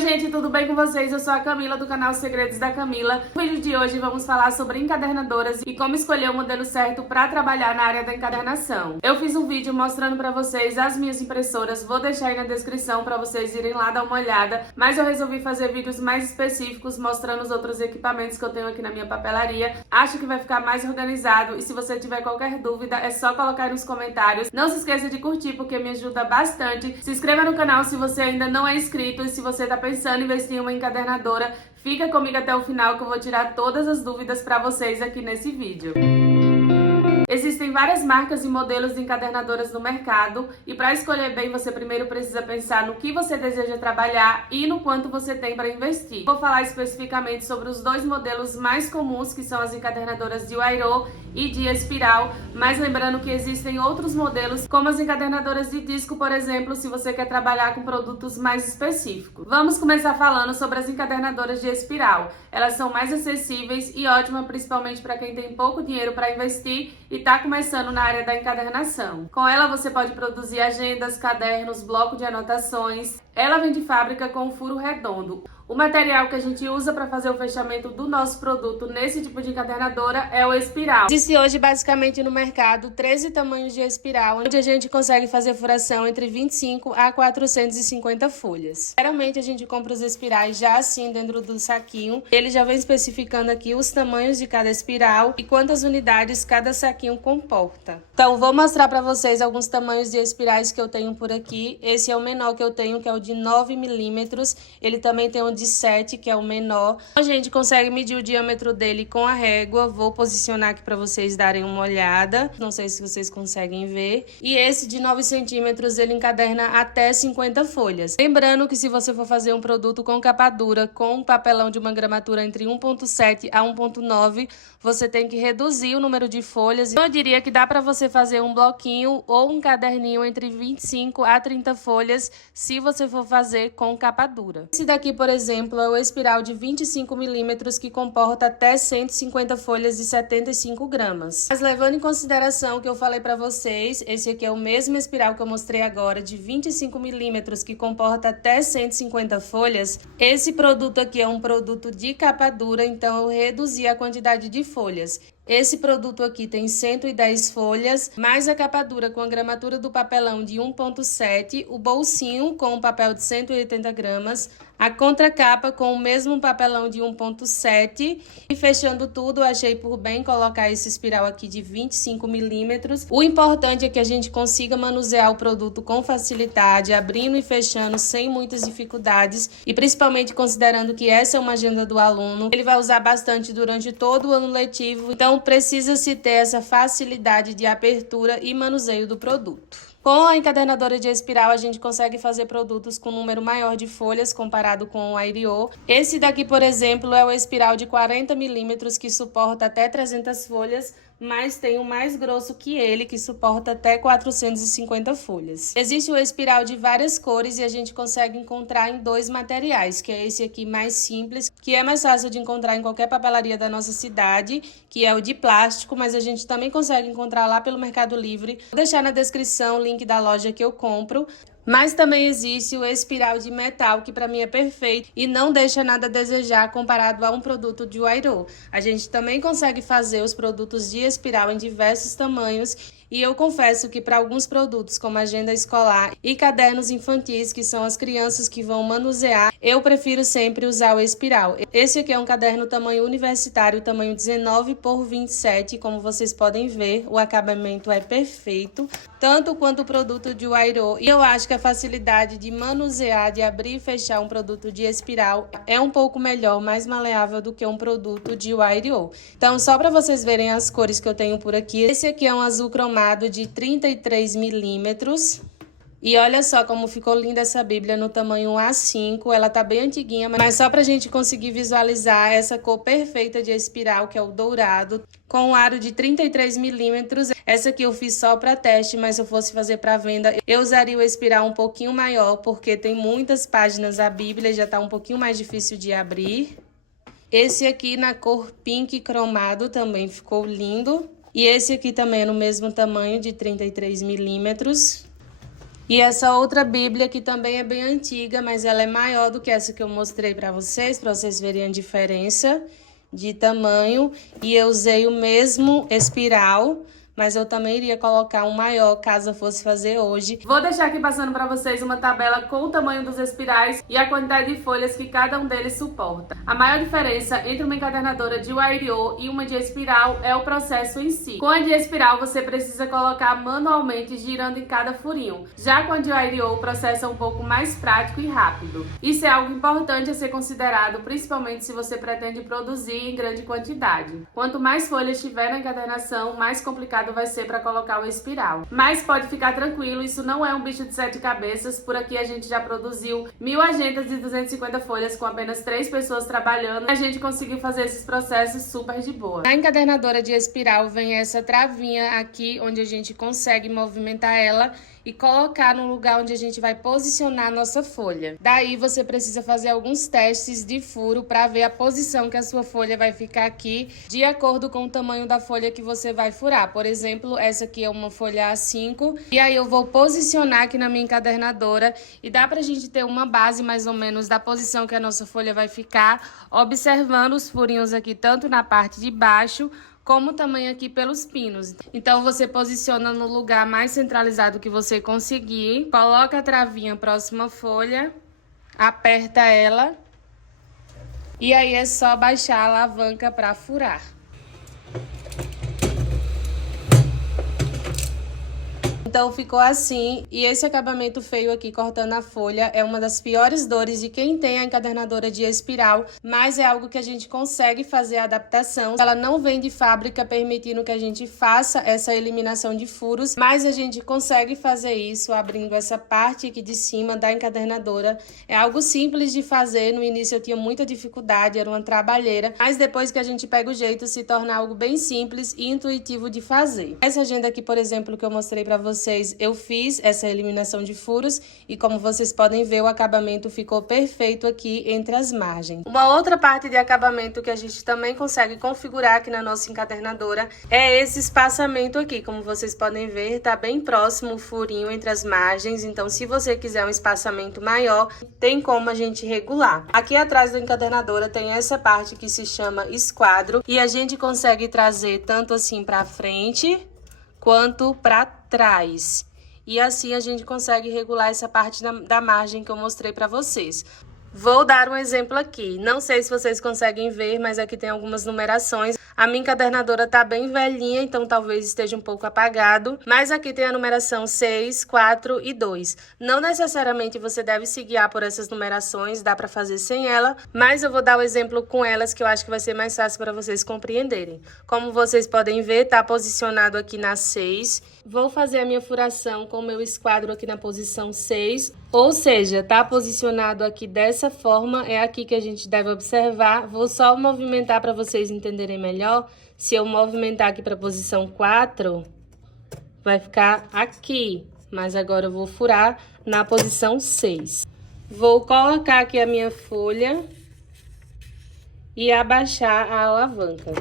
Oi gente, tudo bem com vocês? Eu sou a Camila do canal Segredos da Camila. No vídeo de hoje vamos falar sobre encadernadoras e como escolher o modelo certo para trabalhar na área da encadernação. Eu fiz um vídeo mostrando para vocês as minhas impressoras, vou deixar aí na descrição para vocês irem lá dar uma olhada, mas eu resolvi fazer vídeos mais específicos mostrando os outros equipamentos que eu tenho aqui na minha papelaria. Acho que vai ficar mais organizado e se você tiver qualquer dúvida é só colocar aí nos comentários. Não se esqueça de curtir porque me ajuda bastante. Se inscreva no canal se você ainda não é inscrito e se você tá pensando em investir em uma encadernadora, fica comigo até o final que eu vou tirar todas as dúvidas para vocês aqui nesse vídeo. Existem várias marcas e modelos de encadernadoras no mercado e para escolher bem você primeiro precisa pensar no que você deseja trabalhar e no quanto você tem para investir. Vou falar especificamente sobre os dois modelos mais comuns, que são as encadernadoras de Wire e de espiral, mas lembrando que existem outros modelos como as encadernadoras de disco, por exemplo, se você quer trabalhar com produtos mais específicos. Vamos começar falando sobre as encadernadoras de espiral. Elas são mais acessíveis e ótimas principalmente para quem tem pouco dinheiro para investir e está começando na área da encadernação. Com ela você pode produzir agendas, cadernos, bloco de anotações. Ela vem de fábrica com um furo redondo. O material que a gente usa para fazer o fechamento do nosso produto nesse tipo de encadernadora é o espiral. Existe hoje basicamente no mercado 13 tamanhos de espiral, onde a gente consegue fazer furação entre 25 a 450 folhas. Geralmente a gente compra os espirais já assim dentro do saquinho. Ele já vem especificando aqui os tamanhos de cada espiral e quantas unidades cada saquinho comporta. Então vou mostrar para vocês alguns tamanhos de espirais que eu tenho por aqui. Esse é o menor que eu tenho, que é o de 9 milímetros. Ele também tem um de 7, que é o menor. A gente consegue medir o diâmetro dele com a régua. Vou posicionar aqui para vocês darem uma olhada. Não sei se vocês conseguem ver. E esse de 9 centímetros, ele encaderna até 50 folhas. Lembrando que se você for fazer um produto com capa dura, com um papelão de uma gramatura entre 1.7 a 1.9, você tem que reduzir o número de folhas. Eu diria que dá para você fazer um bloquinho ou um caderninho entre 25 a 30 folhas, se você for fazer com capa dura. Esse daqui, por exemplo, é o espiral de 25 milímetros que comporta até 150 folhas de 75 gramas. Mas levando em consideração que eu falei para vocês, esse aqui é o mesmo espiral que eu mostrei agora, de 25 milímetros que comporta até 150 folhas. Esse produto aqui é um produto de capa dura, então eu reduzi a quantidade de folhas. Esse produto aqui tem 110 folhas, mais a capa dura com a gramatura do papelão de 1.7, o bolsinho com um papel de 180 gramas, a contracapa com o mesmo papelão de 1.7 e fechando tudo, achei por bem colocar esse espiral aqui de 25 milímetros. O importante é que a gente consiga manusear o produto com facilidade, abrindo e fechando sem muitas dificuldades e principalmente considerando que essa é uma agenda do aluno, ele vai usar bastante durante todo o ano letivo, então precisa-se ter essa facilidade de abertura e manuseio do produto. Com a encadernadora de espiral, a gente consegue fazer produtos com um número maior de folhas comparado com o Wire. Esse daqui, por exemplo, é o espiral de 40 milímetros que suporta até 300 folhas, mas tem um mais grosso que ele, que suporta até 450 folhas. Existe o espiral de várias cores e a gente consegue encontrar em dois materiais, que é esse aqui mais simples, que é mais fácil de encontrar em qualquer papelaria da nossa cidade, que é o de plástico, mas a gente também consegue encontrar lá pelo Mercado Livre. Vou deixar na descrição o link da loja que eu compro. Mas também existe o espiral de metal, que para mim é perfeito e não deixa nada a desejar comparado a um produto de Wire. A gente também consegue fazer os produtos de espiral em diversos tamanhos e eu confesso que para alguns produtos, como agenda escolar e cadernos infantis, que são as crianças que vão manusear, eu prefiro sempre usar o espiral. Esse aqui é um caderno tamanho universitário, tamanho 19 por 27, como vocês podem ver, o acabamento é perfeito, tanto quanto o produto de Wire. E eu acho que a facilidade de manusear, de abrir e fechar um produto de espiral é um pouco melhor, mais maleável do que um produto de Wire. Então, só para vocês verem as cores que eu tenho por aqui, esse aqui é um azul cromado de 33 milímetros. E olha só como ficou linda essa Bíblia no tamanho A5, ela tá bem antiguinha, mas só pra gente conseguir visualizar essa cor perfeita de espiral, que é o dourado, com um aro de 33 milímetros. Essa aqui eu fiz só para teste, mas se eu fosse fazer para venda, eu usaria o espiral um pouquinho maior, porque tem muitas páginas a Bíblia, já tá um pouquinho mais difícil de abrir. Esse aqui na cor pink cromado também ficou lindo. E esse aqui também é no mesmo tamanho, de 33 milímetros. E essa outra Bíblia que também é bem antiga, mas ela é maior do que essa que eu mostrei para vocês verem a diferença de tamanho. E eu usei o mesmo espiral, mas eu também iria colocar um maior caso eu fosse fazer hoje. Vou deixar aqui passando para vocês uma tabela com o tamanho dos espirais e a quantidade de folhas que cada um deles suporta. A maior diferença entre uma encadernadora de wire-o e uma de espiral é o processo em si. Com a de espiral você precisa colocar manualmente girando em cada furinho. Já com a de wire-o o processo é um pouco mais prático e rápido. Isso é algo importante a ser considerado, principalmente se você pretende produzir em grande quantidade. Quanto mais folhas tiver na encadernação, mais complicado vai ser para colocar o espiral. Mas pode ficar tranquilo, isso não é um bicho de 7 cabeças. Por aqui a gente já produziu 1000 agendas de 250 folhas com apenas 3 pessoas trabalhando. A gente conseguiu fazer esses processos super de boa. Na encadernadora de espiral vem essa travinha aqui, onde a gente consegue movimentar ela e colocar no lugar onde a gente vai posicionar a nossa folha. Daí você precisa fazer alguns testes de furo para ver a posição que a sua folha vai ficar aqui, de acordo com o tamanho da folha que você vai furar. Por exemplo, essa aqui é uma folha A5, e aí eu vou posicionar aqui na minha encadernadora e dá pra gente ter uma base mais ou menos da posição que a nossa folha vai ficar, observando os furinhos aqui, tanto na parte de baixo, como também aqui pelos pinos. Então, você posiciona no lugar mais centralizado que você conseguir, coloca a travinha próxima à folha, aperta ela, e aí é só baixar a alavanca para furar. Então ficou assim, e esse acabamento feio aqui cortando a folha é uma das piores dores de quem tem a encadernadora de espiral, mas é algo que a gente consegue fazer a adaptação. Ela não vem de fábrica permitindo que a gente faça essa eliminação de furos, mas a gente consegue fazer isso abrindo essa parte aqui de cima da encadernadora. É algo simples de fazer, no início eu tinha muita dificuldade, era uma trabalheira, mas depois que a gente pega o jeito se torna algo bem simples e intuitivo de fazer. Essa agenda aqui, por exemplo, que eu mostrei pra vocês, eu fiz essa eliminação de furos e como vocês podem ver, o acabamento ficou perfeito aqui entre as margens. Uma outra parte de acabamento que a gente também consegue configurar aqui na nossa encadernadora é esse espaçamento aqui. Como vocês podem ver, tá bem próximo o furinho entre as margens, então se você quiser um espaçamento maior, tem como a gente regular. Aqui atrás da encadernadora tem essa parte que se chama esquadro e a gente consegue trazer tanto assim pra frente quanto para trás. E assim a gente consegue regular essa parte da margem que eu mostrei para vocês. Vou dar um exemplo aqui. Não sei se vocês conseguem ver, mas aqui tem algumas numerações. A minha encadernadora tá bem velhinha, então talvez esteja um pouco apagado. Mas aqui tem a numeração 6, 4 e 2. Não necessariamente você deve se guiar por essas numerações, dá para fazer sem ela. Mas eu vou dar o exemplo com elas, que eu acho que vai ser mais fácil para vocês compreenderem. Como vocês podem ver, tá posicionado aqui na 6. Vou fazer a minha furação com o meu esquadro aqui na posição 6. Ou seja, tá posicionado aqui dessa forma, é aqui que a gente deve observar. Vou só movimentar para vocês entenderem melhor. Se eu movimentar aqui para a posição 4, vai ficar aqui. Mas agora eu vou furar na posição 6. Vou colocar aqui a minha folha e abaixar a alavanca.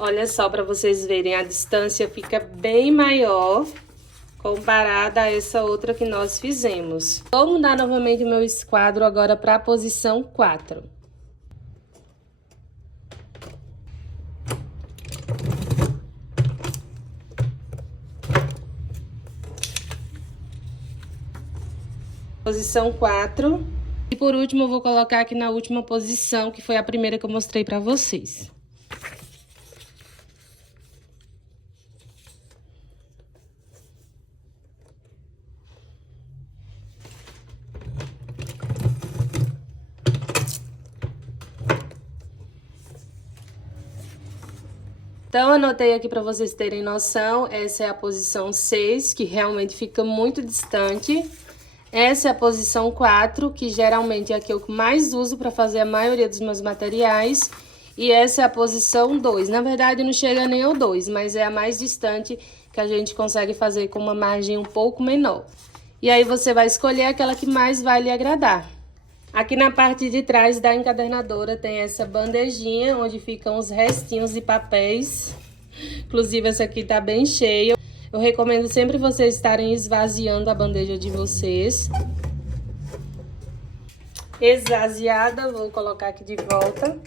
Olha só, para vocês verem, a distância fica bem maior comparada a essa outra que nós fizemos. Vou mudar novamente o meu esquadro agora para a posição 4. Posição 4. E por último, eu vou colocar aqui na última posição, que foi a primeira que eu mostrei para vocês. Então, anotei aqui para vocês terem noção, essa é a posição 6, que realmente fica muito distante. Essa é a posição 4, que geralmente é a que eu mais uso para fazer a maioria dos meus materiais. E essa é a posição 2. Na verdade, não chega nem ao 2, mas é a mais distante que a gente consegue fazer com uma margem um pouco menor. E aí, você vai escolher aquela que mais vai lhe agradar. Aqui na parte de trás da encadernadora tem essa bandejinha onde ficam os restinhos de papéis. Inclusive essa aqui tá bem cheia. Eu recomendo sempre vocês estarem esvaziando a bandeja de vocês. Esvaziada, vou colocar aqui de volta.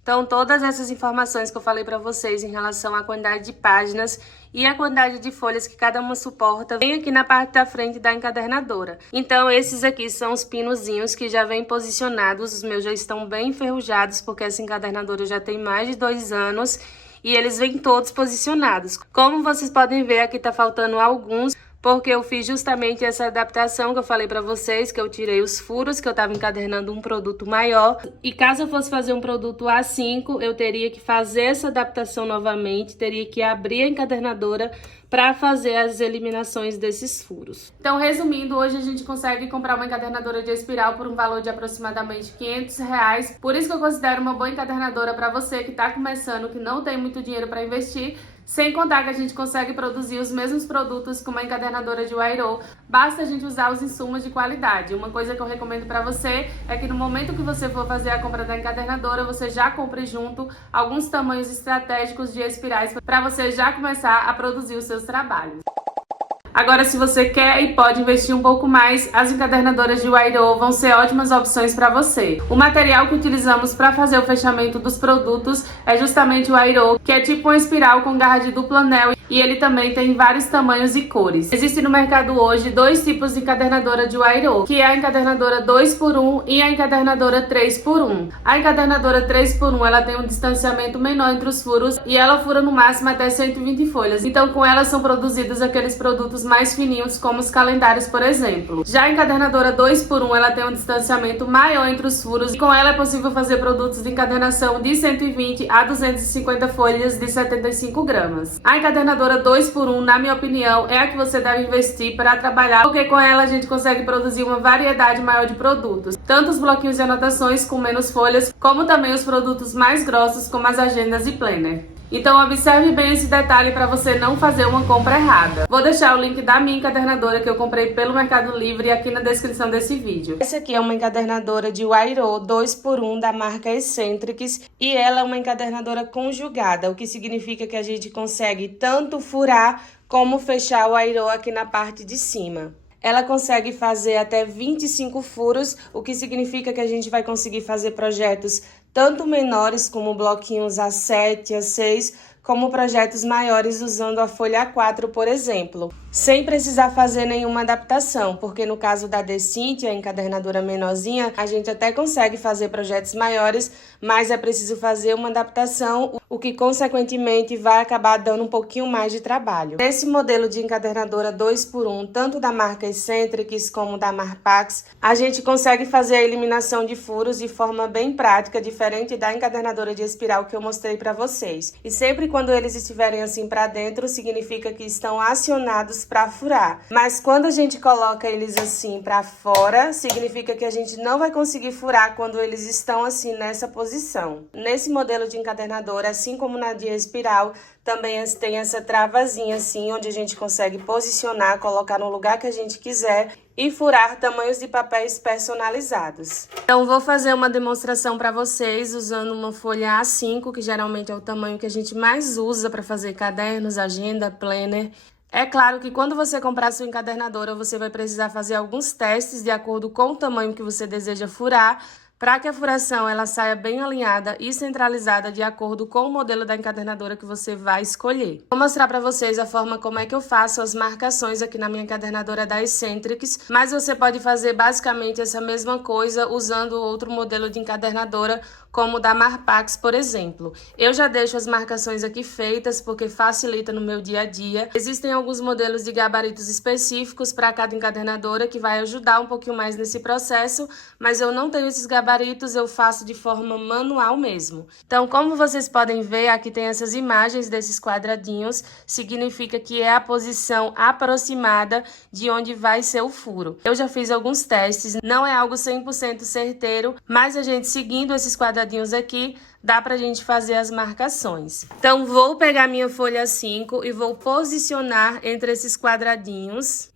Então, todas essas informações que eu falei pra vocês em relação à quantidade de páginas e a quantidade de folhas que cada uma suporta, vem aqui na parte da frente da encadernadora. Então, esses aqui são os pinozinhos que já vêm posicionados. Os meus já estão bem enferrujados, porque essa encadernadora já tem mais de 2 anos e eles vêm todos posicionados. Como vocês podem ver, aqui tá faltando alguns, porque eu fiz justamente essa adaptação que eu falei pra vocês, que eu tirei os furos, que eu tava encadernando um produto maior. E caso eu fosse fazer um produto A5, eu teria que fazer essa adaptação novamente, teria que abrir a encadernadora para fazer as eliminações desses furos. Então, resumindo, hoje a gente consegue comprar uma encadernadora de espiral por um valor de aproximadamente R$500. Por isso que eu considero uma boa encadernadora para você que tá começando, que não tem muito dinheiro para investir. Sem contar que a gente consegue produzir os mesmos produtos com uma encadernadora de wire. Basta a gente usar os insumos de qualidade. Uma coisa que eu recomendo para você é que no momento que você for fazer a compra da encadernadora, você já compre junto alguns tamanhos estratégicos de espirais para você já começar a produzir os seus trabalhos. Agora, se você quer e pode investir um pouco mais, as encadernadoras de wire vão ser ótimas opções para você. O material que utilizamos para fazer o fechamento dos produtos é justamente o wire, que é tipo uma espiral com garra de duplo anel e ele também tem vários tamanhos e cores. Existe no mercado hoje 2 tipos de encadernadora de wire, que é a encadernadora 2x1 e a encadernadora 3x1. A encadernadora 3x1 ela tem um distanciamento menor entre os furos e ela fura no máximo até 120 folhas. Então, com ela são produzidos aqueles produtos mais fininhos, como os calendários, por exemplo. Já a encadernadora 2x1, ela tem um distanciamento maior entre os furos e com ela é possível fazer produtos de encadernação de 120 a 250 folhas de 75 gramas. A encadernadora 2x1, na minha opinião, é a que você deve investir para trabalhar, porque com ela a gente consegue produzir uma variedade maior de produtos. Tanto os bloquinhos de anotações com menos folhas, como também os produtos mais grossos, como as agendas e planner. Então observe bem esse detalhe para você não fazer uma compra errada. Vou deixar o link da minha encadernadora que eu comprei pelo Mercado Livre aqui na descrição desse vídeo. Essa aqui é uma encadernadora de wire 2x1 da marca Eccentrics e ela é uma encadernadora conjugada, o que significa que a gente consegue tanto furar como fechar o wire aqui na parte de cima. Ela consegue fazer até 25 furos, o que significa que a gente vai conseguir fazer projetos tanto menores como bloquinhos A7, A6, como projetos maiores usando a folha A4, por exemplo, sem precisar fazer nenhuma adaptação, porque no caso da Decinte, a encadernadora menorzinha, a gente até consegue fazer projetos maiores, mas é preciso fazer uma adaptação, o que consequentemente vai acabar dando um pouquinho mais de trabalho. Nesse modelo de encadernadora 2x1, tanto da marca Eccentrics como da Marpax, a gente consegue fazer a eliminação de furos de forma bem prática, diferente da encadernadora de espiral que eu mostrei para vocês. E sempre quando eles estiverem assim para dentro, significa que estão acionados para furar. Mas quando a gente coloca eles assim para fora, significa que a gente não vai conseguir furar quando eles estão assim nessa posição. Nesse modelo de encadernadora, assim como na de espiral, também tem essa travazinha assim, onde a gente consegue posicionar, colocar no lugar que a gente quiser e furar tamanhos de papéis personalizados. Então, vou fazer uma demonstração para vocês usando uma folha A5, que geralmente é o tamanho que a gente mais usa para fazer cadernos, agenda, planner. É claro que quando você comprar sua encadernadora, você vai precisar fazer alguns testes de acordo com o tamanho que você deseja furar, para que a furação ela saia bem alinhada e centralizada de acordo com o modelo da encadernadora que você vai escolher. Vou mostrar para vocês a forma como é que eu faço as marcações aqui na minha encadernadora da Eccentrics, mas você pode fazer basicamente essa mesma coisa usando outro modelo de encadernadora, como o da Marpax, por exemplo. Eu já deixo as marcações aqui feitas porque facilita no meu dia a dia. Existem alguns modelos de gabaritos específicos para cada encadernadora que vai ajudar um pouquinho mais nesse processo, mas eu não tenho esses gabaritos, eu faço de forma manual mesmo. Então, como vocês podem ver, aqui tem essas imagens desses quadradinhos, significa que é a posição aproximada de onde vai ser o furo. Eu já fiz alguns testes, não é algo 100% certeiro, mas a gente seguindo esses quadradinhos aqui, dá pra gente fazer as marcações. Então, vou pegar minha folha 5 e vou posicionar entre esses quadradinhos.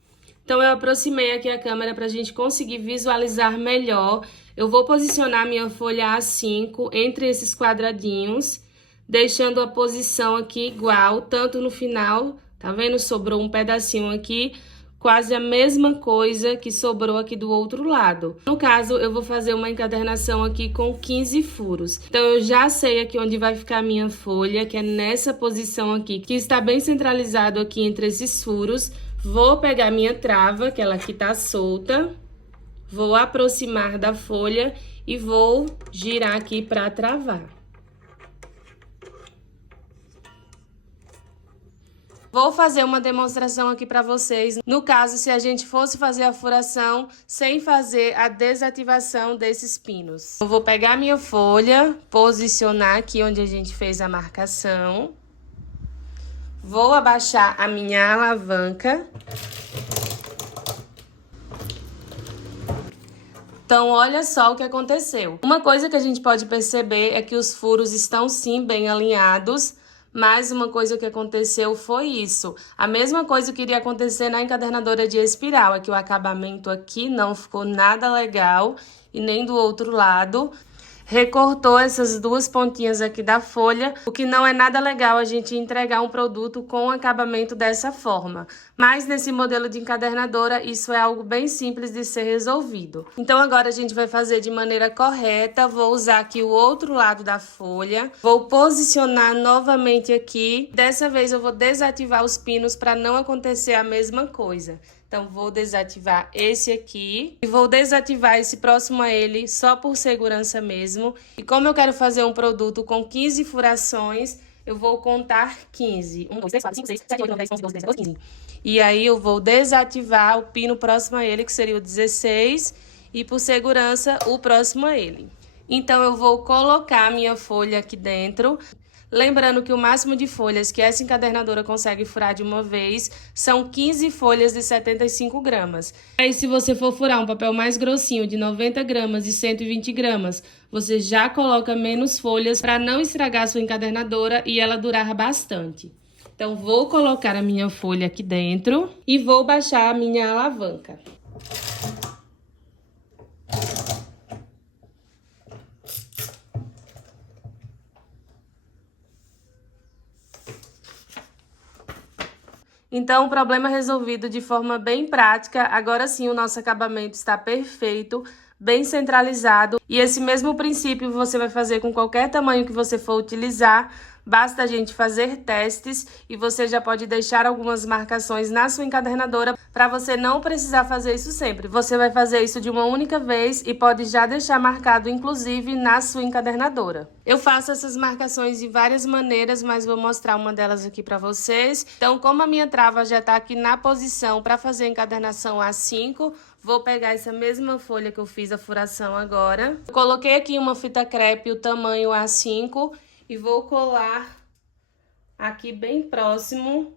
Então, eu aproximei aqui a câmera para a gente conseguir visualizar melhor. Eu vou posicionar minha folha A5 entre esses quadradinhos, deixando a posição aqui igual, tanto no final, tá vendo? Sobrou um pedacinho aqui, quase a mesma coisa que sobrou aqui do outro lado. No caso, eu vou fazer uma encadernação aqui com 15 furos. Então, eu já sei aqui onde vai ficar a minha folha, que é nessa posição aqui, que está bem centralizado aqui entre esses furos. Vou pegar minha trava, que ela aqui tá solta, vou aproximar da folha e vou girar aqui para travar. Vou fazer uma demonstração aqui para vocês, no caso, se a gente fosse fazer a furação sem fazer a desativação desses pinos. Eu vou pegar minha folha, posicionar aqui onde a gente fez a marcação. Vou abaixar a minha alavanca. Então, olha só o que aconteceu. Uma coisa que a gente pode perceber é que os furos estão sim bem alinhados, mas uma coisa que aconteceu foi isso. A mesma coisa que iria acontecer na encadernadora de espiral, é que o acabamento aqui não ficou nada legal e nem do outro lado. Recortou essas duas pontinhas aqui da folha, o que não é nada legal a gente entregar um produto com acabamento dessa forma. Mas nesse modelo de encadernadora, isso é algo bem simples de ser resolvido. Então agora a gente vai fazer de maneira correta, vou usar aqui o outro lado da folha, vou posicionar novamente aqui. Dessa vez eu vou desativar os pinos para não acontecer a mesma coisa. Então, vou desativar esse aqui e vou desativar esse próximo a ele só por segurança mesmo. E como eu quero fazer um produto com 15 furações, eu vou contar 15. 1, 2, 3, 4, 5, 6, 7, 8, 9, 10, 11, 12, 13, 14, 15. E aí, eu vou desativar o pino próximo a ele, que seria o 16, e por segurança, o próximo a ele. Então, eu vou colocar a minha folha aqui dentro. Lembrando que o máximo de folhas que essa encadernadora consegue furar de uma vez são 15 folhas de 75 gramas. Aí, se você for furar um papel mais grossinho de 90 gramas e 120 gramas, você já coloca menos folhas para não estragar a sua encadernadora e ela durar bastante. Então, vou colocar a minha folha aqui dentro e vou baixar a minha alavanca. Então, o problema resolvido de forma bem prática. Agora sim, o nosso acabamento está perfeito, bem centralizado. E esse mesmo princípio você vai fazer com qualquer tamanho que você for utilizar. Basta a gente fazer testes e você já pode deixar algumas marcações na sua encadernadora para você não precisar fazer isso sempre. Você vai fazer isso de uma única vez e pode já deixar marcado, inclusive, na sua encadernadora. Eu faço essas marcações de várias maneiras, mas vou mostrar uma delas aqui para vocês. Então, como a minha trava já está aqui na posição para fazer a encadernação A5, vou pegar essa mesma folha que eu fiz a furação agora. Eu coloquei aqui uma fita crepe, o tamanho A5, e vou colar aqui bem próximo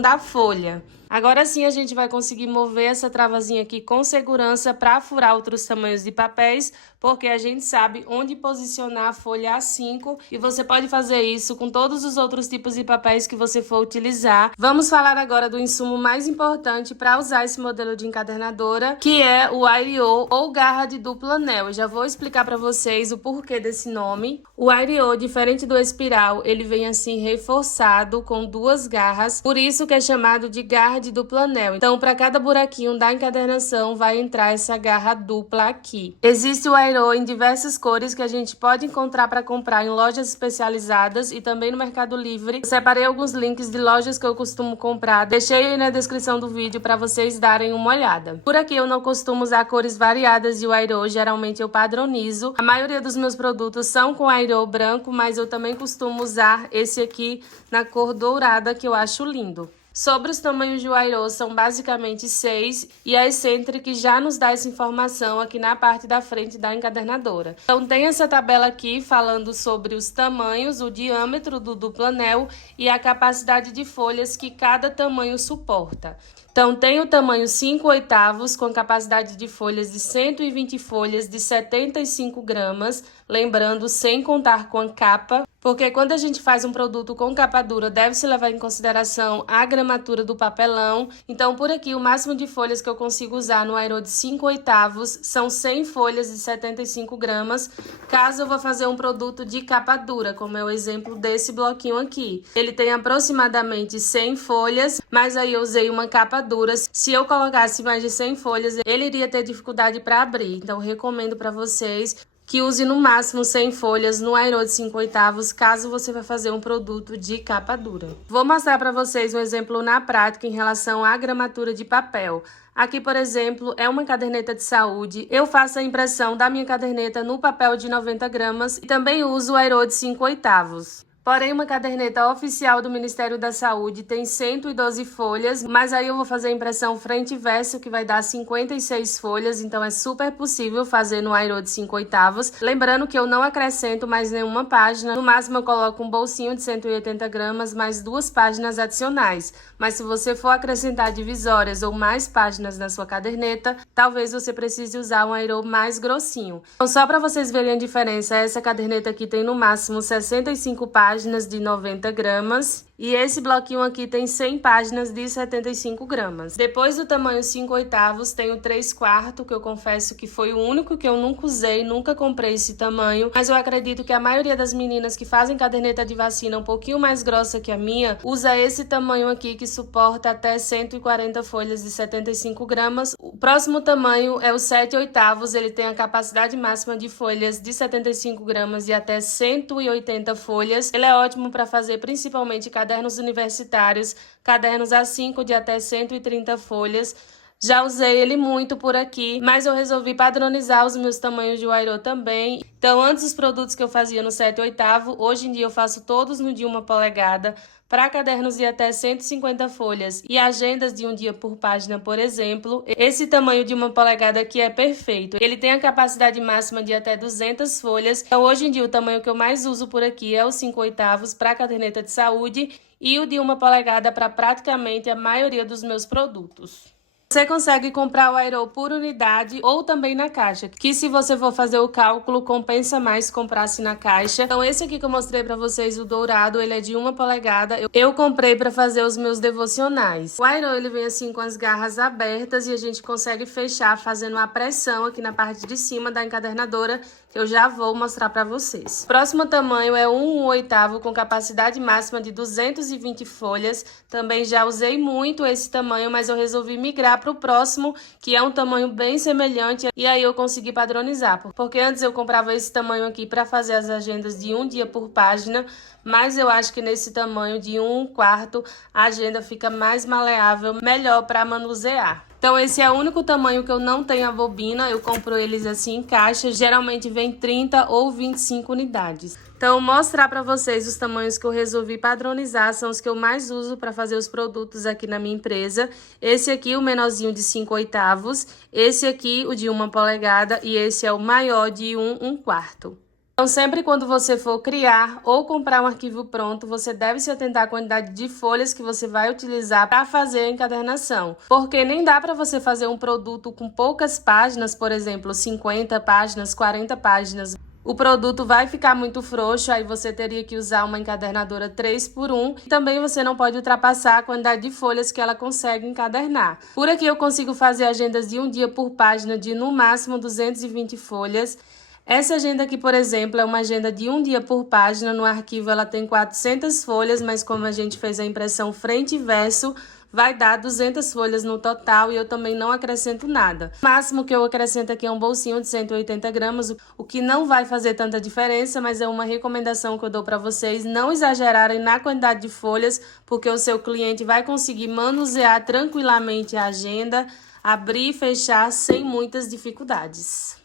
da folha. Agora sim a gente vai conseguir mover essa travazinha aqui com segurança para furar outros tamanhos de papéis, porque a gente sabe onde posicionar a folha A5 e você pode fazer isso com todos os outros tipos de papéis que você for utilizar. Vamos falar agora do insumo mais importante para usar esse modelo de encadernadora, que é o Airiô ou garra de duplo anel. Eu já vou explicar para vocês o porquê desse nome. O Airiô, diferente do espiral, ele vem assim reforçado com duas garras, por isso que é chamado de garra de duplo anel. Então, para cada buraquinho da encadernação vai entrar essa garra dupla aqui. Existe o Airiô em diversas cores que a gente pode encontrar para comprar em lojas especializadas e também no Mercado Livre. Eu separei alguns links de lojas que eu costumo comprar, deixei aí na descrição do vídeo para vocês darem uma olhada. Por aqui eu não costumo usar cores variadas de Airiô, geralmente eu padronizo. A maioria dos meus produtos são com Airiô branco, mas eu também costumo usar esse aqui na cor dourada, que eu acho lindo. Sobre os tamanhos de Airiô, são basicamente 6 e a Eccentric já nos dá essa informação aqui na parte da frente da encadernadora. Então tem essa tabela aqui falando sobre os tamanhos, o diâmetro do duplo anel e a capacidade de folhas que cada tamanho suporta. Então tem o tamanho 5/8 com capacidade de folhas de 120 folhas de 75 gramas, lembrando sem contar com a capa. Porque quando a gente faz um produto com capa dura, deve-se levar em consideração a gramatura do papelão. Então, por aqui, o máximo de folhas que eu consigo usar no airô de 5/8 são 100 folhas de 75 gramas, caso eu vou fazer um produto de capa dura, como é o exemplo desse bloquinho aqui. Ele tem aproximadamente 100 folhas, mas aí eu usei uma capa dura. Se eu colocasse mais de 100 folhas, ele iria ter dificuldade para abrir. Então, recomendo para vocês que use no máximo 100 folhas no airô de 5/8, caso você vai fazer um produto de capa dura. Vou mostrar para vocês um exemplo na prática em relação à gramatura de papel. Aqui, por exemplo, é uma caderneta de saúde. Eu faço a impressão da minha caderneta no papel de 90 gramas e também uso o airô de 5/8. Porém, uma caderneta oficial do Ministério da Saúde tem 112 folhas, mas aí eu vou fazer a impressão frente e verso, que vai dar 56 folhas, então é super possível fazer no airô de 5/8. Lembrando que eu não acrescento mais nenhuma página, no máximo eu coloco um bolsinho de 180 gramas, mais 2 páginas adicionais. Mas se você for acrescentar divisórias ou mais páginas na sua caderneta, talvez você precise usar um airô mais grossinho. Então, só para vocês verem a diferença, essa caderneta aqui tem no máximo 65 páginas de 90 gramas e esse bloquinho aqui tem 100 páginas de 75 gramas. Depois do tamanho 5/8, tem o 3/4, que eu confesso que foi o único que eu nunca usei, nunca comprei esse tamanho, mas eu acredito que a maioria das meninas que fazem caderneta de vacina um pouquinho mais grossa que a minha, usa esse tamanho aqui que suporta até 140 folhas de 75 gramas. O próximo tamanho é o 7/8, ele tem a capacidade máxima de folhas de 75 gramas e até 180 folhas. Ele é ótimo para fazer principalmente cadernos universitários, cadernos A5 de até 130 folhas. Já usei ele muito por aqui, mas eu resolvi padronizar os meus tamanhos de airô também. Então, antes os produtos que eu fazia no 7/8, hoje em dia eu faço todos no de 1 polegada, para cadernos de até 150 folhas e agendas de um dia por página, por exemplo. Esse tamanho de 1 polegada aqui é perfeito. Ele tem a capacidade máxima de até 200 folhas. Então, hoje em dia, o tamanho que eu mais uso por aqui é o 5/8 para caderneta de saúde e o de 1 polegada para praticamente a maioria dos meus produtos. Você consegue comprar o airô por unidade ou também na caixa, que se você for fazer o cálculo, compensa mais comprar-se na caixa. Então esse aqui que eu mostrei pra vocês, o dourado, ele é de 1 polegada. Eu comprei pra fazer os meus devocionais. O airô, ele vem assim com as garras abertas e a gente consegue fechar fazendo uma pressão aqui na parte de cima da encadernadora, que eu já vou mostrar pra vocês. O próximo tamanho é 1/8 com capacidade máxima de 220 folhas. Também já usei muito esse tamanho, mas eu resolvi migrar para o próximo, que é um tamanho bem semelhante, e aí eu consegui padronizar, porque antes eu comprava esse tamanho aqui para fazer as agendas de um dia por página, mas eu acho que nesse tamanho de 1/4 a agenda fica mais maleável, melhor para manusear. Então esse é o único tamanho que eu não tenho a bobina, eu compro eles assim em caixa, geralmente vem 30 ou 25 unidades. Então, mostrar para vocês os tamanhos que eu resolvi padronizar, são os que eu mais uso para fazer os produtos aqui na minha empresa. Esse aqui, o menorzinho de 5/8, esse aqui, o de 1 polegada, e esse é o maior de 1/4. Então, sempre quando você for criar ou comprar um arquivo pronto, você deve se atentar à quantidade de folhas que você vai utilizar para fazer a encadernação. Porque nem dá para você fazer um produto com poucas páginas, por exemplo, 50 páginas, 40 páginas. O produto vai ficar muito frouxo, aí você teria que usar uma encadernadora 3x1. Também você não pode ultrapassar a quantidade de folhas que ela consegue encadernar. Por aqui eu consigo fazer agendas de um dia por página de no máximo 220 folhas. Essa agenda aqui, por exemplo, é uma agenda de um dia por página. No arquivo ela tem 400 folhas, mas como a gente fez a impressão frente e verso, vai dar 200 folhas no total e eu também não acrescento nada. O máximo que eu acrescento aqui é um bolsinho de 180 gramas, o que não vai fazer tanta diferença, mas é uma recomendação que eu dou para vocês não exagerarem na quantidade de folhas, porque o seu cliente vai conseguir manusear tranquilamente a agenda, abrir e fechar sem muitas dificuldades.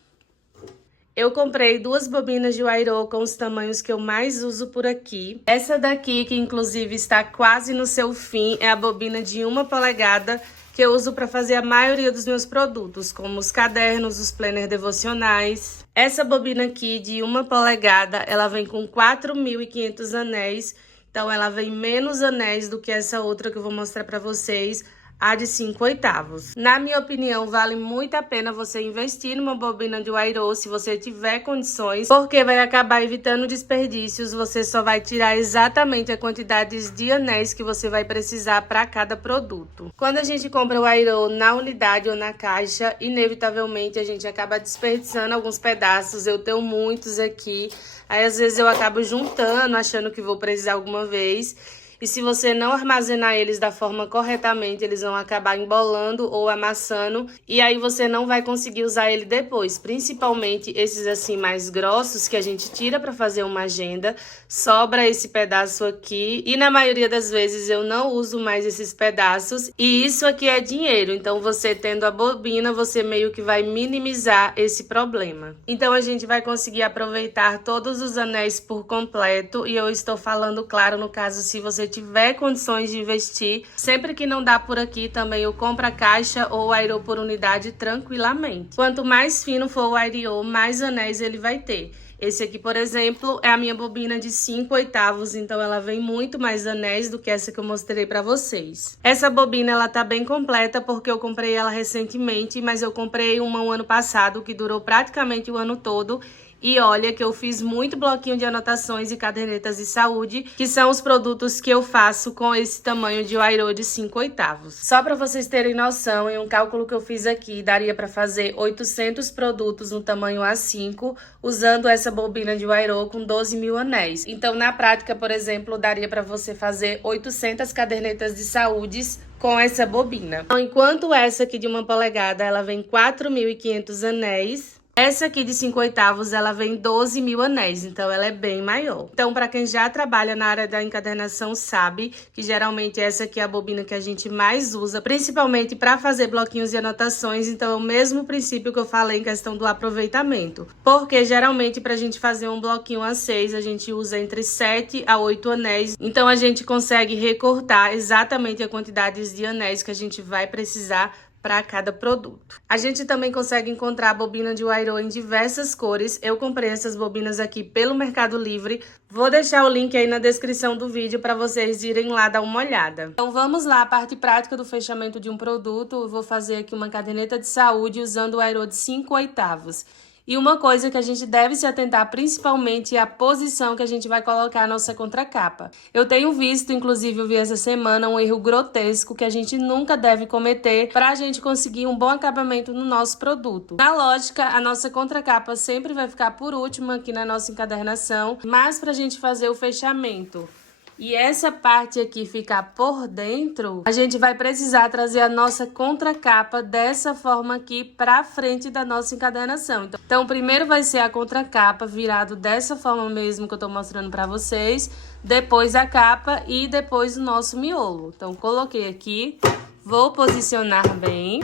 Eu comprei 2 bobinas de airô com os tamanhos que eu mais uso por aqui. Essa daqui, que inclusive está quase no seu fim, é a bobina de 1 polegada, que eu uso para fazer a maioria dos meus produtos, como os cadernos, os planners devocionais. Essa bobina aqui de 1 polegada, ela vem com 4.500 anéis, então ela vem menos anéis do que essa outra que eu vou mostrar para vocês. a de 5/8. Na minha opinião, vale muito a pena você investir numa bobina de Wairo se você tiver condições, porque vai acabar evitando desperdícios, você só vai tirar exatamente a quantidade de anéis que você vai precisar para cada produto. Quando a gente compra o Wairo na unidade ou na caixa, inevitavelmente a gente acaba desperdiçando alguns pedaços. Eu tenho muitos aqui, aí às vezes eu acabo juntando, achando que vou precisar alguma vez. E se você não armazenar eles da forma corretamente, eles vão acabar embolando ou amassando. E aí você não vai conseguir usar ele depois. Principalmente esses assim mais grossos que a gente tira para fazer uma agenda. Sobra esse pedaço aqui. E na maioria das vezes eu não uso mais esses pedaços. E isso aqui é dinheiro. Então você tendo a bobina, você meio que vai minimizar esse problema. Então a gente vai conseguir aproveitar todos os anéis por completo. E eu estou falando, claro, no caso se você tiver condições de investir, sempre que não dá por aqui também eu compro a caixa ou o Wairo por unidade tranquilamente. Quanto mais fino for o Wairo, mais anéis ele vai ter. Esse aqui, por exemplo, é a minha bobina de 5/8, então ela vem muito mais anéis do que essa que eu mostrei pra vocês. Essa bobina, ela tá bem completa porque eu comprei ela recentemente, mas eu comprei uma o ano passado, que durou praticamente o ano todo. E olha que eu fiz muito bloquinho de anotações e cadernetas de saúde, que são os produtos que eu faço com esse tamanho de Wairo de 5/8. Só para vocês terem noção, em um cálculo que eu fiz aqui, daria para fazer 800 produtos no tamanho A5, usando essa bobina de Wairo com 12 mil anéis. Então, na prática, por exemplo, daria para você fazer 800 cadernetas de saúde com essa bobina. Então, enquanto essa aqui de 1 polegada, ela vem 4.500 anéis, essa aqui de 5/8, ela vem 12 mil anéis, então ela é bem maior. Então, para quem já trabalha na área da encadernação, sabe que geralmente essa aqui é a bobina que a gente mais usa, principalmente para fazer bloquinhos e anotações. Então, é o mesmo princípio que eu falei em questão do aproveitamento. Porque, geralmente, para a gente fazer um bloquinho A6, a gente usa entre 7 a 8 anéis. Então, a gente consegue recortar exatamente a quantidade de anéis que a gente vai precisar para cada produto. A gente também consegue encontrar a bobina de Wairo em diversas cores. Eu comprei essas bobinas aqui pelo Mercado Livre. Vou deixar o link aí na descrição do vídeo para vocês irem lá dar uma olhada. Então vamos lá, a parte prática do fechamento de um produto. Eu vou fazer aqui uma caderneta de saúde usando o Wairo de 5/8. E uma coisa que a gente deve se atentar principalmente é a posição que a gente vai colocar a nossa contracapa. Eu tenho visto, inclusive eu vi essa semana, um erro grotesco que a gente nunca deve cometer para a gente conseguir um bom acabamento no nosso produto. Na lógica, a nossa contracapa sempre vai ficar por último aqui na nossa encadernação, mas para a gente fazer o fechamento e essa parte aqui ficar por dentro, a gente vai precisar trazer a nossa contracapa dessa forma aqui pra frente da nossa encadernação. Então, primeiro vai ser a contracapa virado dessa forma mesmo que eu tô mostrando pra vocês, depois a capa e depois o nosso miolo. Então, coloquei aqui, vou posicionar bem.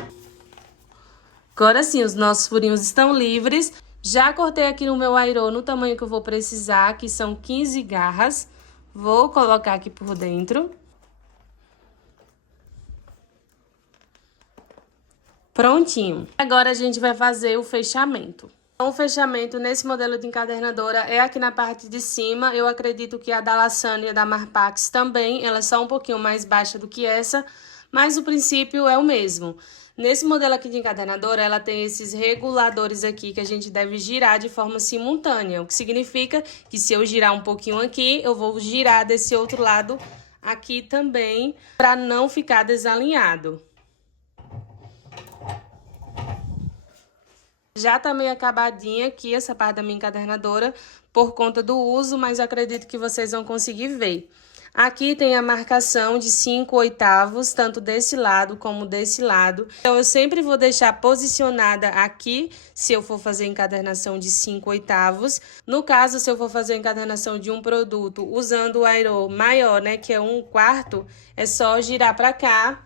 Agora sim, os nossos furinhos estão livres. Já cortei aqui no meu Wairo no tamanho que eu vou precisar, que são 15 garras. Vou colocar aqui por dentro. Prontinho. Agora a gente vai fazer o fechamento. O fechamento nesse modelo de encadernadora é aqui na parte de cima. Eu acredito que a da Lassane e a da Marpax também. Ela é só um pouquinho mais baixa do que essa, mas o princípio é o mesmo. Nesse modelo aqui de encadernadora, ela tem esses reguladores aqui que a gente deve girar de forma simultânea. O que significa que se eu girar um pouquinho aqui, eu vou girar desse outro lado aqui também, para não ficar desalinhado. Já tá meio acabadinha aqui essa parte da minha encadernadora por conta do uso, mas acredito que vocês vão conseguir ver. Aqui tem a marcação de 5/8, tanto desse lado como desse lado. Então, eu sempre vou deixar posicionada aqui, se eu for fazer encadernação de 5/8. No caso, se eu for fazer encadernação de um produto usando o Wairo maior, né, que é 1/4, é só girar pra cá,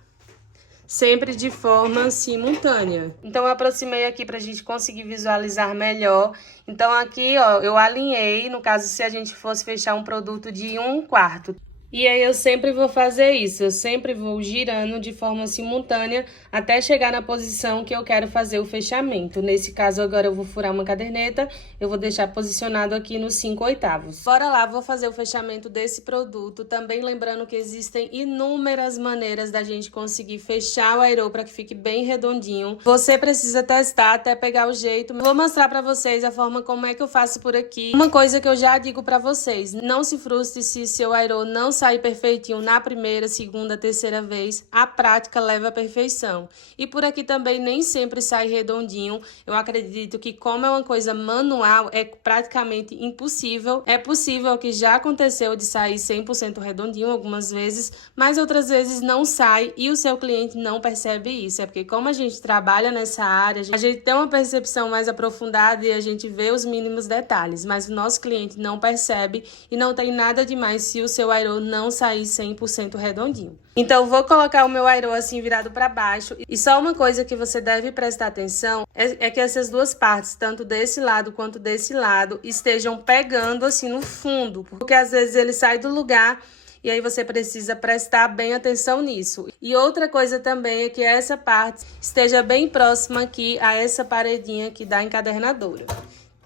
sempre de forma simultânea. Então, eu aproximei aqui pra gente conseguir visualizar melhor. Então, aqui, ó, eu alinhei, no caso, se a gente fosse fechar um produto de 1/4. E aí eu sempre vou fazer isso, eu sempre vou girando de forma simultânea até chegar na posição que eu quero fazer o fechamento. Nesse caso agora eu vou furar uma caderneta, eu vou deixar posicionado aqui nos 5/8. Bora lá, vou fazer o fechamento desse produto, também lembrando que existem inúmeras maneiras da gente conseguir fechar o airô para que fique bem redondinho. Você precisa testar até pegar o jeito. Vou mostrar para vocês a forma como é que eu faço por aqui. Uma coisa que eu já digo para vocês, não se frustre se seu airô não sair perfeitinho na primeira, segunda, terceira vez. A prática leva à perfeição. E por aqui também nem sempre sai redondinho. Eu acredito que como é uma coisa manual, é praticamente impossível. É possível, que já aconteceu de sair 100% redondinho algumas vezes, mas outras vezes não sai e o seu cliente não percebe isso. É porque como a gente trabalha nessa área, a gente tem uma percepção mais aprofundada e a gente vê os mínimos detalhes, mas o nosso cliente não percebe e não tem nada demais se o seu airô não sair 100% redondinho. Então, vou colocar o meu airô assim virado para baixo. E só uma coisa que você deve prestar atenção é que essas duas partes, tanto desse lado quanto desse lado, estejam pegando assim no fundo, porque às vezes ele sai do lugar e aí você precisa prestar bem atenção nisso. E outra coisa também é que essa parte esteja bem próxima aqui a essa paredinha aqui da encadernadora.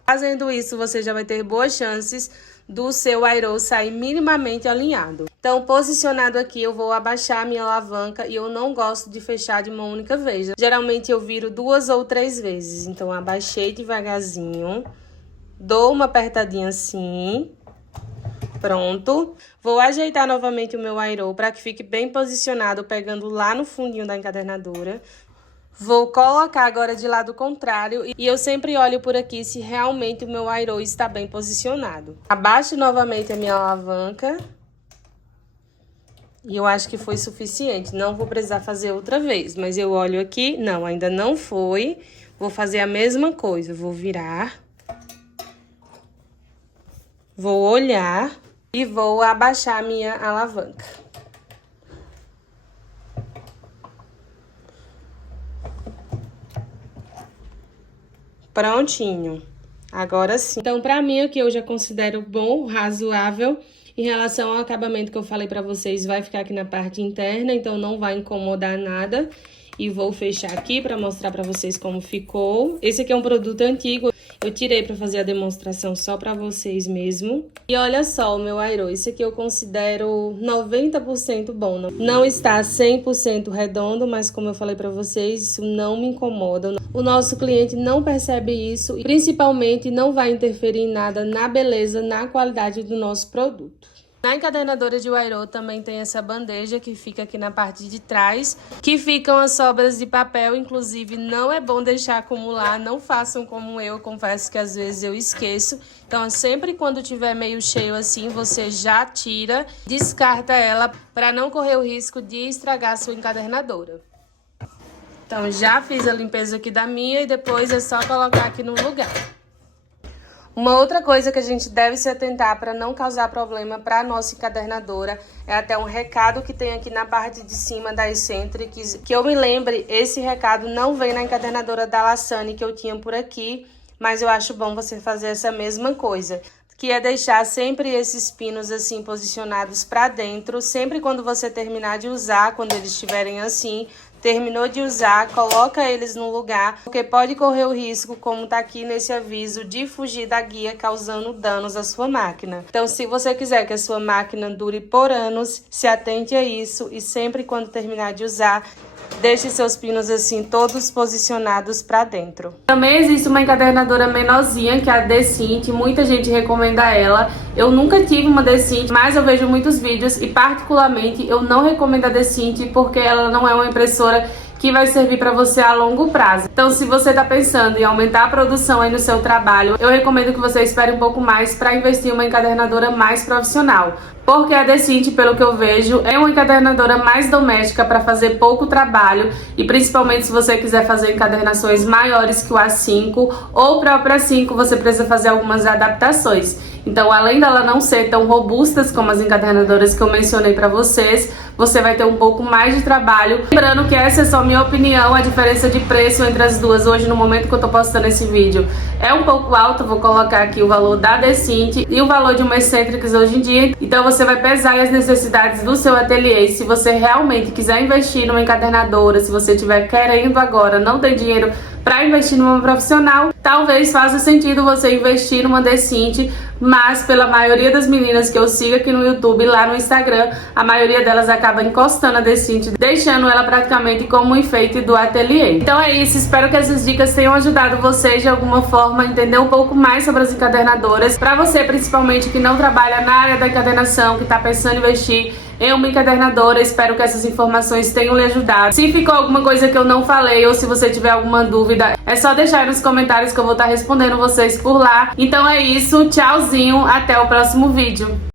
Fazendo isso, você já vai ter boas chances do seu airô sair minimamente alinhado. Então, posicionado aqui, eu vou abaixar a minha alavanca e eu não gosto de fechar de uma única vez. Geralmente, eu viro 2 ou 3 vezes. Então, abaixei devagarzinho, dou uma apertadinha assim, pronto. Vou ajeitar novamente o meu airô para que fique bem posicionado, pegando lá no fundinho da encadernadora. Vou colocar agora de lado contrário e eu sempre olho por aqui se realmente o meu airô está bem posicionado. Abaixo novamente a minha alavanca. E eu acho que foi suficiente, não vou precisar fazer outra vez. Mas eu olho aqui, não, ainda não foi. Vou fazer a mesma coisa, vou virar. Vou olhar e vou abaixar a minha alavanca. Prontinho. Agora sim. Então, pra mim, aqui eu já considero bom, razoável. Em relação ao acabamento que eu falei pra vocês, vai ficar aqui na parte interna, então não vai incomodar nada. E vou fechar aqui pra mostrar pra vocês como ficou. Esse aqui é um produto antigo, eu tirei pra fazer a demonstração só pra vocês mesmo. E olha só o meu airô, esse aqui eu considero 90% bom. Não está 100% redondo, mas como eu falei pra vocês, isso não me incomoda. O nosso cliente não percebe isso e principalmente não vai interferir em nada na beleza, na qualidade do nosso produto. Na encadernadora de airô também tem essa bandeja que fica aqui na parte de trás, que ficam as sobras de papel, inclusive não é bom deixar acumular, não façam como eu, confesso que às vezes eu esqueço. Então, sempre quando tiver meio cheio assim, você já tira, descarta ela para não correr o risco de estragar a sua encadernadora. Então, já fiz a limpeza aqui da minha e depois é só colocar aqui no lugar. Uma outra coisa que a gente deve se atentar para não causar problema para a nossa encadernadora é até um recado que tem aqui na parte de cima da Eccentric, que eu me lembre, esse recado não vem na encadernadora da Lassane que eu tinha por aqui, mas eu acho bom você fazer essa mesma coisa, que é deixar sempre esses pinos assim posicionados para dentro, sempre quando você terminar de usar, quando eles estiverem assim, terminou de usar, coloca eles no lugar, porque pode correr o risco, como tá aqui nesse aviso, de fugir da guia causando danos à sua máquina. Então, se você quiser que a sua máquina dure por anos, se atente a isso e sempre quando terminar de usar, deixe seus pinos assim todos posicionados para dentro. Também existe uma encadernadora menorzinha, que é a Decint, muita gente recomenda ela. Eu nunca tive uma Decint, mas eu vejo muitos vídeos e particularmente eu não recomendo a Decint porque ela não é uma impressora que vai servir para você a longo prazo. Então, se você está pensando em aumentar a produção aí no seu trabalho, eu recomendo que você espere um pouco mais para investir em uma encadernadora mais profissional. Porque a Decint, pelo que eu vejo, é uma encadernadora mais doméstica para fazer pouco trabalho e principalmente se você quiser fazer encadernações maiores que o A5 ou o próprio A5, você precisa fazer algumas adaptações. Então, além dela não ser tão robustas como as encadernadoras que eu mencionei para vocês, você vai ter um pouco mais de trabalho. Lembrando que essa é só minha opinião, a diferença de preço entre as duas hoje no momento que eu tô postando esse vídeo é um pouco alto. Vou colocar aqui o valor da Decint e o valor de uma Eccentrics hoje em dia. Então você vai pesar as necessidades do seu ateliê. E se você realmente quiser investir numa encadernadora, se você estiver querendo agora, não tem dinheiro para investir numa profissional, talvez faça sentido você investir numa Decint, mas pela maioria das meninas que eu sigo aqui no YouTube e lá no Instagram, a maioria delas acaba encostando a Decint, deixando ela praticamente como um enfeite do ateliê. Então é isso, espero que essas dicas tenham ajudado vocês de alguma forma a entender um pouco mais sobre as encadernadoras, para você principalmente que não trabalha na área da encadernação, que está pensando em investir em uma encadernadora. Espero que essas informações tenham lhe ajudado. Se ficou alguma coisa que eu não falei ou se você tiver alguma dúvida, é só deixar aí nos comentários que eu vou estar respondendo vocês por lá. Então é isso, tchauzinho, até o próximo vídeo.